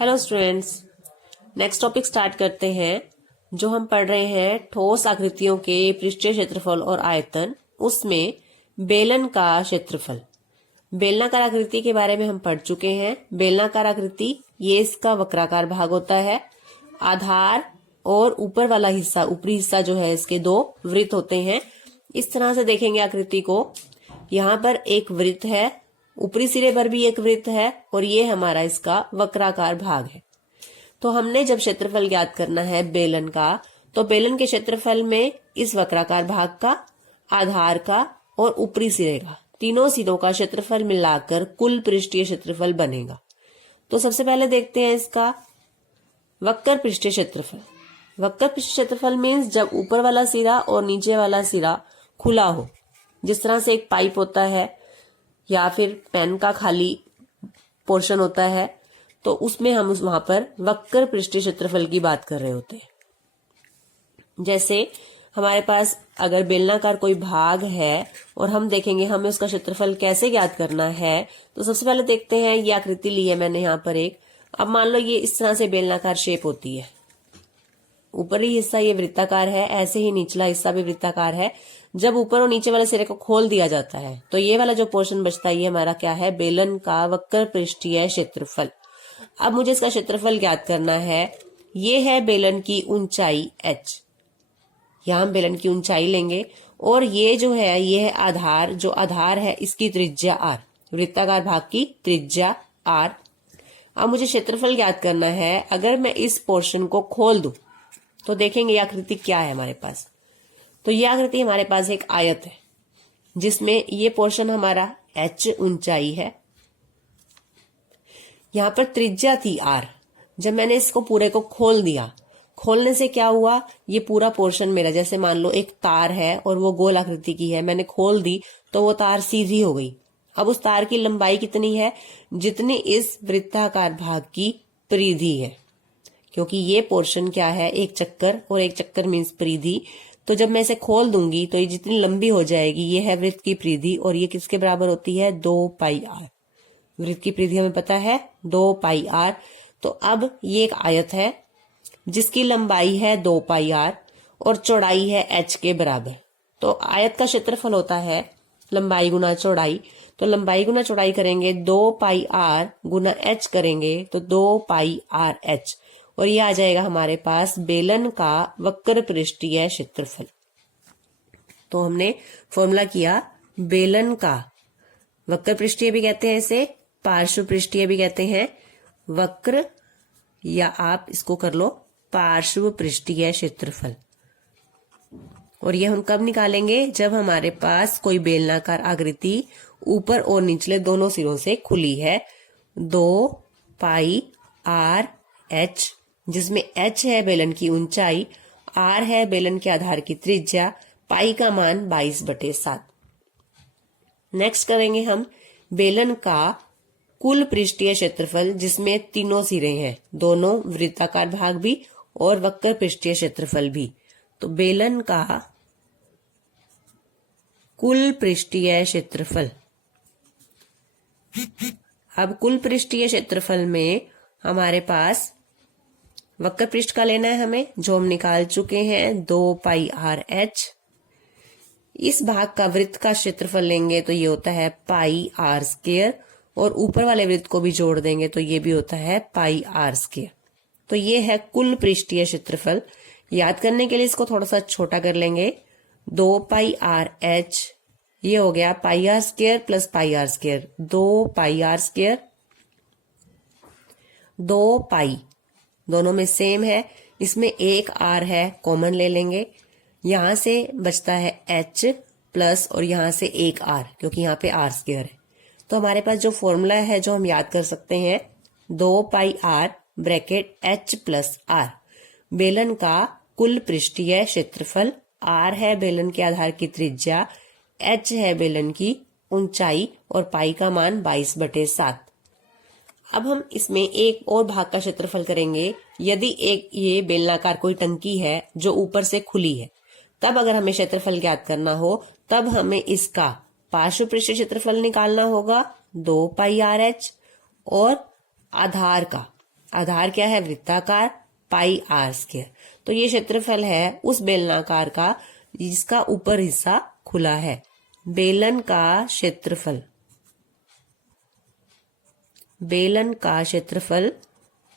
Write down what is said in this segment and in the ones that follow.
Hello students, next topic start करते हैं। जो हम पढ़ रहे हैं ठोस आकृतियों के पृष्ठीय क्षेत्रफल और आयतन, उसमें बेलन का क्षेत्रफल। बेलनाकार आकृति के बारे में हम पढ़ चुके हैं। बेलनाकार आकृति ये इसका वक्राकार भाग होता है। आधार और ऊपर वाला हिस्सा, ऊपरी हिस्सा जो है, इसके दो वृत्त होते हैं। इस तरह से देखेंगे आकृति को। यहाँ पर एक वृत्त है, ऊपरी सिरे पर भी एक वृत्त है और ये हमारा इसका वक्राकार भाग है। तो हमने जब क्षेत्रफल ज्ञात करना है बेलन का, तो बेलन के क्षेत्रफल में इस वक्राकार भाग का, आधार का और ऊपरी सिरे का, तीनों सिरों का क्षेत्रफल मिलाकर कुल पृष्ठीय क्षेत्रफल बनेगा। तो सबसे पहले देखते हैं इसका वक्र पृष्ठीय क्षेत्रफल। वक्र पृष्ठीय क्षेत्रफल मीन्स जब ऊपर वाला सिरा और नीचे वाला सिरा खुला हो, जिस तरह से एक पाइप होता है या फिर पेन का खाली पोर्शन होता है, तो उसमें हम वहां पर वक्र पृष्ठीय क्षेत्रफल की बात कर रहे होते हैं। जैसे हमारे पास अगर बेलनाकार कोई भाग है और हम देखेंगे हमें उसका क्षेत्रफल कैसे ज्ञात करना है, तो सबसे पहले देखते हैं, ये आकृति ली है मैंने यहाँ पर एक। अब मान लो ये इस तरह से बेलनाकार शेप होती है। ऊपरी हिस्सा ये वृत्ताकार है, ऐसे ही निचला हिस्सा भी वृत्ताकार है। जब ऊपर और नीचे वाले सिरे को खोल दिया जाता है तो ये वाला जो पोर्शन बचता है, ये हमारा क्या है, बेलन का वक्र पृष्ठीय क्षेत्रफल। अब मुझे इसका क्षेत्रफल ज्ञात करना है। ये है बेलन की ऊंचाई h। यहां हम बेलन की ऊंचाई लेंगे और ये जो है, ये है आधार। जो आधार है इसकी त्रिज्या r, वृत्ताकार भाग की त्रिज्या r। अब मुझे क्षेत्रफल ज्ञात करना है। अगर मैं इस पोर्शन को खोल दूं तो देखेंगे ये आकृति क्या है हमारे पास। तो ये आकृति हमारे पास एक आयत है, जिसमें ये पोर्शन हमारा h ऊंचाई है। यहां पर त्रिज्या थी r। जब मैंने इसको पूरे को खोल दिया, खोलने से क्या हुआ, ये पूरा पोर्शन मेरा, जैसे मान लो एक तार है और वो गोल आकृति की है, मैंने खोल दी तो वो तार सीधी हो गई। अब उस तार की लंबाई कितनी है, जितनी इस वृत्ताकार भाग की परिधि है, क्योंकि ये पोर्शन क्या है, एक चक्कर, और एक चक्कर मीन्स परिधि। तो जब मैं इसे खोल दूंगी तो ये जितनी लंबी हो जाएगी, ये है वृत्त की परिधि, और ये किसके बराबर होती है, 2 पाई r। वृत्त की परिधि हमें पता है 2 पाई r। तो अब ये एक आयत है जिसकी लंबाई है 2 पाई r और चौड़ाई है h के बराबर। तो आयत का क्षेत्रफल होता है लंबाई गुना चौड़ाई। तो लंबाई गुना चौड़ाई करेंगे, 2 पाई r गुना h करेंगे तो 2 पाई r h, और ये आ जाएगा हमारे पास बेलन का वक्र पृष्ठीय क्षेत्रफल। तो हमने फॉर्मूला किया बेलन का वक्र पृष्ठीय भी कहते हैं, इसे पार्श्व पृष्ठीय भी कहते हैं, वक्र, या आप इसको कर लो पार्श्व पृष्ठीय क्षेत्रफल। और ये हम कब निकालेंगे, जब हमारे पास कोई बेलनाकार आकृति ऊपर और निचले दोनों सिरों से खुली है। 2 पाई r h, जिसमें h है बेलन की ऊंचाई, r है बेलन के आधार की त्रिज्या, पाई का मान 22/7। नेक्स्ट करेंगे हम बेलन का कुल पृष्ठीय क्षेत्रफल, जिसमें तीनों सिरे हैं, दोनों वृत्ताकार भाग भी और वक्र पृष्ठीय क्षेत्रफल भी। तो बेलन का कुल पृष्ठीय क्षेत्रफल। अब कुल पृष्ठीय क्षेत्रफल में हमारे पास वक्र पृष्ठ का लेना है हमें, जो हम निकाल चुके हैं, 2 पाई r h। इस भाग का वृत्त का क्षेत्रफल लेंगे तो ये होता है पाई r स्क्वायर, और ऊपर वाले वृत्त को भी जोड़ देंगे तो ये भी होता है पाई r स्क्वायर। तो ये है कुल पृष्ठीय क्षेत्रफल। याद करने के लिए इसको थोड़ा सा छोटा कर लेंगे, 2 पाई r h, ये हो गया पाई r square plus pi r square, 2 पाई r स्क्वायर, 2 पाई, दोनों में सेम है, इसमें एक r है, कॉमन ले लेंगे, यहां से बचता है h प्लस, और यहां से एक r, क्योंकि यहाँ पे r स्क्वायर है। तो हमारे पास जो फॉर्मूला है जो हम याद कर सकते हैं, 2 पाई r bracket h plus r। बेलन का कुल पृष्ठीय क्षेत्रफल, r है बेलन के आधार की त्रिज्या, h है बेलन की ऊंचाई, और पाई का मान 22/7। अब हम इसमें एक और भाग का क्षेत्रफल करेंगे। यदि एक ये बेलनाकार कोई टंकी है जो ऊपर से खुली है, तब अगर हमें क्षेत्रफल ज्ञात करना हो, तब हमें इसका पार्श्व पृष्ठीय क्षेत्रफल निकालना होगा 2 पाई r h, और आधार का आधार क्या है? वृत्ताकार, पाई आर स्क्वायर। तो ये क्षेत्रफल है उस बेलनाकार का जिसका ऊपर हिस्सा खुला है। बेलन का क्षेत्रफल, बेलन का क्षेत्रफल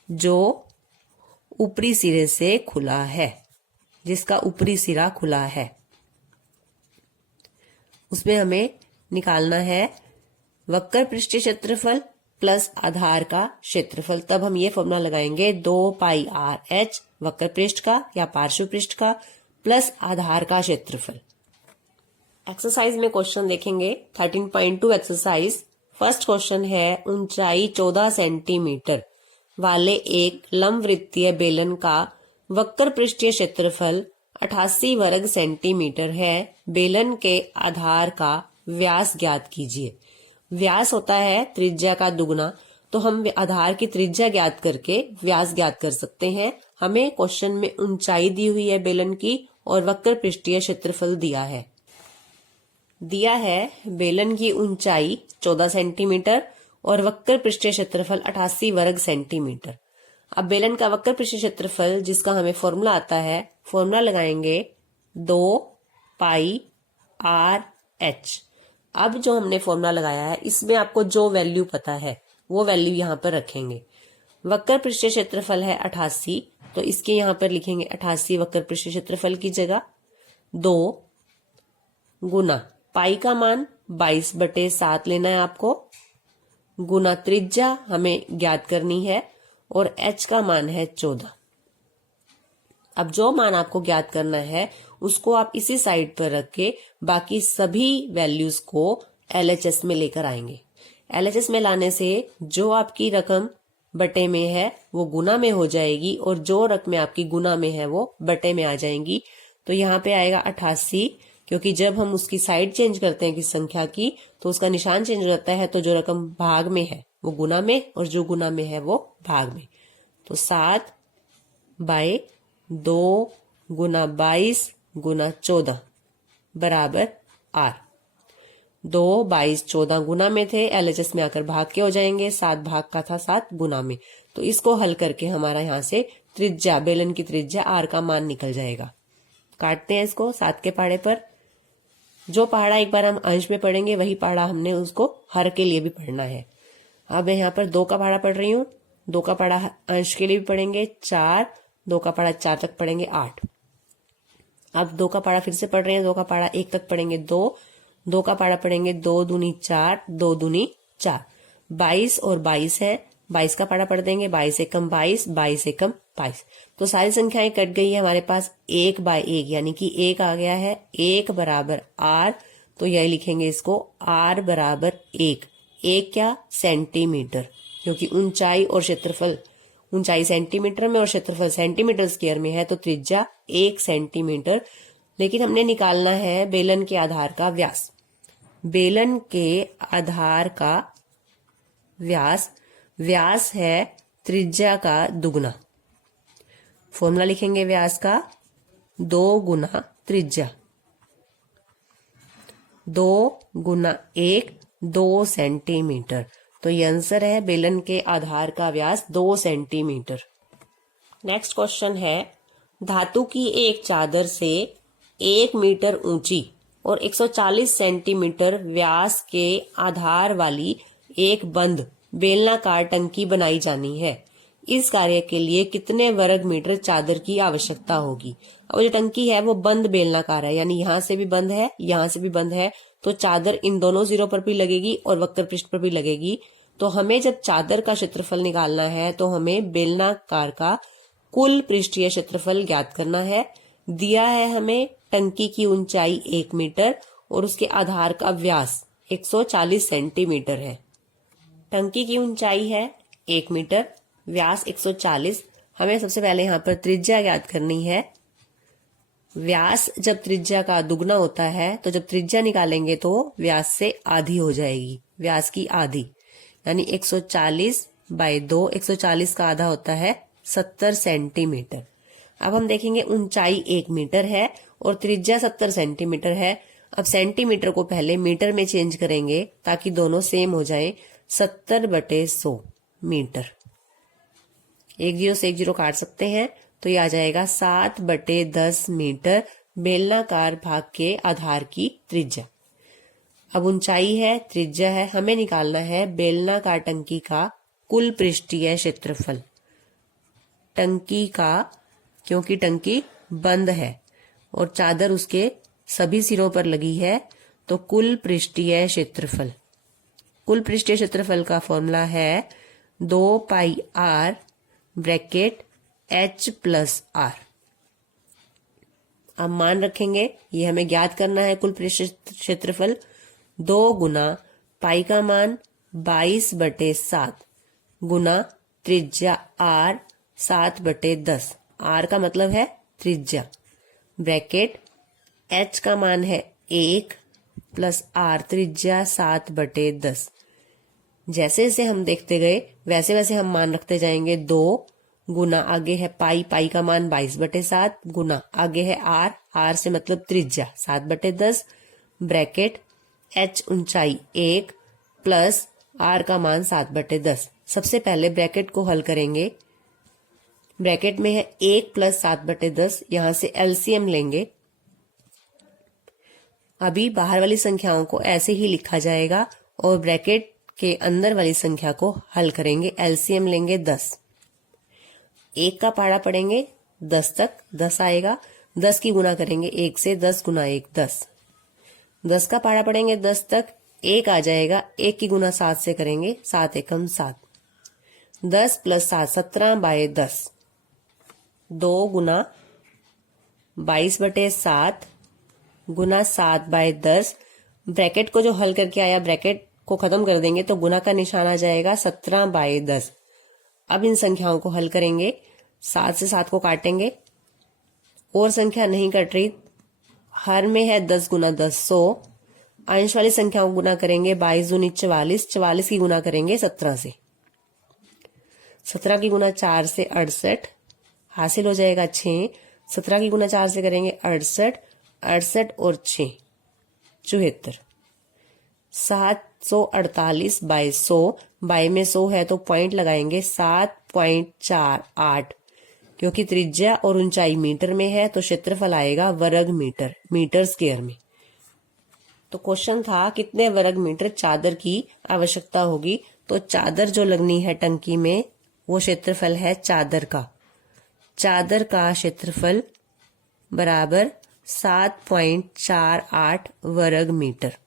जो ऊपरी सिरे से खुला है, जिसका ऊपरी सिरा खुला है, उसमें हमें निकालना है वक्र पृष्ठीय क्षेत्रफल प्लस आधार का क्षेत्रफल। तब हम ये फॉर्मूला लगाएंगे 2 पाई आर एच वक्र पृष्ठ का या पार्श्व पृष्ठ का प्लस आधार का क्षेत्रफल। एक्सरसाइज में क्वेश्चन देखेंगे 13.2 एक्सरसाइज। फर्स्ट क्वेश्चन है ऊंचाई 14 सेंटीमीटर वाले एक लंबवृत्तीय बेलन का वक्र पृष्ठीय क्षेत्रफल 88 वर्ग सेंटीमीटर है। बेलन के आधार का व्यास ज्ञात कीजिए। व्यास होता है त्रिज्या का दुगना, तो हम आधार की त्रिज्या ज्ञात करके व्यास ज्ञात कर सकते हैं। हमें क्वेश्चन में ऊंचाई दी हुई है बेलन की और वक्र पृष्ठीय क्षेत्रफल दिया है। दिया है बेलन की ऊंचाई 14 सेंटीमीटर और वक्र पृष्ठीय क्षेत्रफल 88 वर्ग सेंटीमीटर। अब बेलन का वक्र पृष्ठीय क्षेत्रफल जिसका हमें फॉर्मूला आता है, फॉर्मूला लगाएंगे 2 पाई आर एच। अब जो हमने फॉर्मूला लगाया है इसमें आपको जो वैल्यू पता है वो वैल्यू यहाँ पर रखेंगे। वक्र पृष्ठीय क्षेत्रफल है 88, तो इसके यहाँ पर लिखेंगे 88 वक्र पृष्ठीय क्षेत्रफल की जगह 2 गुना पाई का मान 22/7 लेना है आपको, गुना त्रिज्या हमें ज्ञात करनी है और h का मान है 14। अब जो मान आपको ज्ञात करना है उसको आप इसी साइड पर रख के बाकी सभी वैल्यूज को LHS में लेकर आएंगे। LHS में लाने से जो आपकी रकम बटे में है वो गुना में हो जाएगी और जो रकमें आपकी गुना में है वो बटे में आ जाएंगी। तो यहाँ पे आएगा 88, क्योंकि जब हम उसकी साइड चेंज करते हैं किसी संख्या की तो उसका निशान चेंज हो जाता है, तो जो रकम भाग में है वो गुना में और जो गुना में है वो भाग में। तो 7/2 गुना 22 गुना 14 बराबर R। 2, 22, 14 गुना में थे, LHS में आकर भाग के हो जाएंगे। 7 भाग का था, 7 गुना में। तो इसको हल करके हमारा यहाँ से त्रिज्या, बेलन की त्रिज्या R का मान निकल जाएगा। काटते हैं इसको 7 के पहाड़े पर। जो पहाड़ा एक बार हम अंश में पढ़ेंगे वही पहाड़ा हमने उसको हर के लिए भी पढ़ना है। अब मैं यहाँ पर 2 का पहाड़ा पढ़ रही हूँ, 2 का पहाड़ा अंश के लिए भी पढ़ेंगे 4, 2 का पहाड़ा 4 तक पढ़ेंगे 8। अब 2 का पहाड़ा फिर से पढ़ रहे हैं, 2 का पहाड़ा 1 तक पढ़ेंगे 2, 2 का पहाड़ा पढ़ेंगे 2 दूनी 4, 2 दूनी 4। 22 और 22 है, 22 का पहाड़ा पढ़ देंगे 22 एकम 22, 22 एकम 22। तो सारी संख्याएं कट गई है हमारे पास 1/1, यानी कि 1 आ गया है। 1 बराबर R, तो यही लिखेंगे इसको R बराबर 1। 1 क्या? सेंटीमीटर, क्योंकि ऊंचाई और क्षेत्रफल, ऊंचाई सेंटीमीटर में और क्षेत्रफल सेंटीमीटर स्क्वायर में है, तो त्रिज्या 1 सेंटीमीटर। लेकिन हमने निकालना है बेलन के आधार का व्यास। बेलन के आधार का व्यास, व्यास है त्रिज्या का दुगना। फॉर्मूला लिखेंगे व्यास का 2 गुना त्रिज्या, 2 गुना 1 2 सेंटीमीटर। तो ये आंसर है बेलन के आधार का व्यास 2 सेंटीमीटर। नेक्स्ट क्वेश्चन है धातु की एक चादर से 1 मीटर ऊंची और 140 सेंटीमीटर व्यास के आधार वाली एक बंद बेलनाकार टंकी बनाई जानी है। इस कार्य के लिए कितने वर्ग मीटर चादर की आवश्यकता होगी? अब जो टंकी है वो बंद बेलनाकार है, यानी यहाँ से भी बंद है, यहाँ से भी बंद है, तो चादर इन दोनों सिरों पर भी लगेगी और वक्र पृष्ठ पर भी लगेगी। तो हमें जब चादर का क्षेत्रफल निकालना है तो हमें बेलनाकार का कुल पृष्ठीय क्षेत्रफल ज्ञात करना है। दिया है हमें टंकी की ऊंचाई 1 मीटर और उसके आधार का व्यास 140 सेंटीमीटर है। टंकी की ऊंचाई है 1 मीटर, व्यास 140। हमें सबसे पहले यहाँ पर त्रिज्या ज्ञात करनी है। व्यास जब त्रिज्या का दुगना होता है तो जब त्रिज्या निकालेंगे तो व्यास से आधी हो जाएगी, व्यास की आधी, यानी 140/2। 140 का आधा होता है 70 सेंटीमीटर। अब हम देखेंगे ऊंचाई 1 मीटर है और त्रिज्या 70 सेंटीमीटर है। अब सेंटीमीटर को पहले मीटर में चेंज करेंगे ताकि दोनों सेम हो जाए। 70/100 मीटर। एक जीरो से एक जीरो काट सकते हैं, तो ये आ जाएगा 7/10 मीटर बेलनाकार भाग के आधार की त्रिज्या। अब ऊंचाई है, त्रिज्या है, हमें निकालना है बेलनाकार टंकी का कुल पृष्ठीय क्षेत्रफल। टंकी का, क्योंकि टंकी बंद है और चादर उसके सभी सिरों पर लगी है, तो कुल पृष्ठीय क्षेत्रफल, कुल पृष्ठीय क्षेत्रफल का फॉर्मूला है 2πr bracket h plus r। अब मान रखेंगे, ये हमें ज्ञात करना है कुल पृष्ठीय क्षेत्रफल। 2 गुना पाई का मान 22/7 गुना त्रिज्या r 7/10, r का मतलब है त्रिज्या, ब्रैकेट h का मान है 1 प्लस r त्रिज्या 7/10। जैसे जैसे हम देखते गए वैसे वैसे हम मान रखते जाएंगे। 2 गुना आगे है पाई, पाई का मान 22/7 गुना आगे है r, r से मतलब त्रिज्या 7/10, ब्रैकेट h ऊंचाई 1 प्लस r का मान 7/10। सबसे पहले ब्रैकेट को हल करेंगे। ब्रैकेट में है 1 प्लस 7/10, यहां से एलसीएम लेंगे। अभी बाहर वाली संख्याओं को ऐसे ही लिखा जाएगा और ब्रैकेट के अंदर वाली संख्या को हल करेंगे। एलसीएम लेंगे 10, 1 का पहाड़ा पढ़ेंगे 10 तक, 10 आएगा। 10 की गुना करेंगे 1 से, 10 गुना 1 10, 10 का पहाड़ा पढ़ेंगे 10 तक, 1 आ जाएगा। 1 की गुना 7 से करेंगे, 7 एकम 7, 10 प्लस 7 17/10, 2 गुना 22/7 गुना 7/10। ब्रैकेट को जो हल करके आया, ब्रैकेट को खत्म कर देंगे तो गुना का निशान आ जाएगा 17/10। अब इन संख्याओं को हल करेंगे। 7 से 7 को काटेंगे और संख्या नहीं कट रही, हर में है 10 गुना 10 100। अंश वाली संख्याओं को गुना करेंगे, 22 दूनी 44, 44 की गुना करेंगे 17 से, 17 की गुना 4 से 68, हासिल हो जाएगा 6। 17 की गुना 4 से करेंगे 68, 68 और 6 74। 748/100, बाई में 100 है तो पॉइंट लगाएंगे 7.48, क्योंकि त्रिज्या और ऊंचाई मीटर में है तो क्षेत्रफल आएगा वर्ग मीटर, मीटर स्क्वायर में। तो क्वेश्चन था कितने वर्ग मीटर चादर की आवश्यकता होगी, तो चादर जो लगनी है टंकी में वो क्षेत्रफल है चादर का। चादर का क्षेत्रफल बराबर 7.48 वर्ग मीटर।